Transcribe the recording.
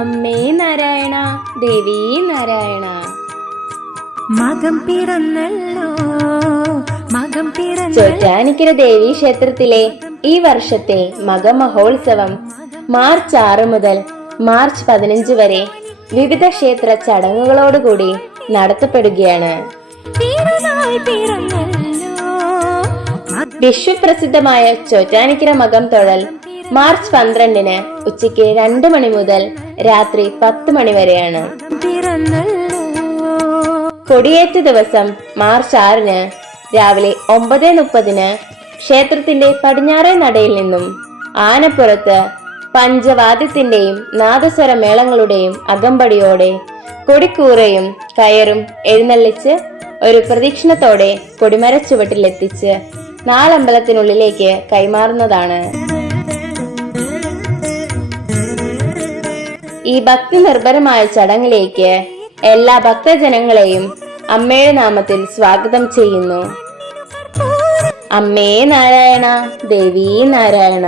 അമ്മേ നാരായണ ദേവി നാരായണ. മകം പിറന്നല്ലോ മകം പിറന്ന ചോറ്റാനിക്കര ദേവി ക്ഷേത്രത്തിലെ ഈ വർഷത്തെ മകമഹോത്സവം മാർച്ച് ആറ് മുതൽ മാർച്ച് പതിനഞ്ച് വരെ വിവിധ ക്ഷേത്ര ചടങ്ങുകളോടുകൂടി നടത്തപ്പെടുകയാണ്. വിശ്വപ്രസിദ്ധമായ ചോറ്റാനിക്കര മകം തൊഴൽ മാർച്ച് പന്ത്രണ്ടിന് ഉച്ചയ്ക്ക് രണ്ട് മണി മുതൽ രാത്രി പത്ത് മണി വരെയാണ്. കൊടിയേറ്റ ദിവസം മാർച്ച് ആറിന് രാവിലെ ഒമ്പത് മുപ്പതിന് ക്ഷേത്രത്തിന്റെ പടിഞ്ഞാറേ നടയിൽ നിന്നും ആനപ്പുറത്ത് പഞ്ചവാദ്യത്തിന്റെയും നാദസ്വര മേളങ്ങളുടെയും അകമ്പടിയോടെ കൊടിക്കൂറയും കയറും എഴുന്നള്ളിച്ച് ഒരു പ്രദക്ഷിണത്തോടെ കൊടിമരച്ചുവട്ടിലെത്തിച്ച് നാലമ്പലത്തിനുള്ളിലേക്ക് കൈമാറുന്നതാണ്. ഈ ഭക്തി നിർഭരമായ ചടങ്ങിലേക്ക് എല്ലാ ഭക്തജനങ്ങളെയും അമ്മയുടെ നാമത്തിൽ സ്വാഗതം ചെയ്യുന്നു. അമ്മേ നാരായണ ദേവീ നാരായണ.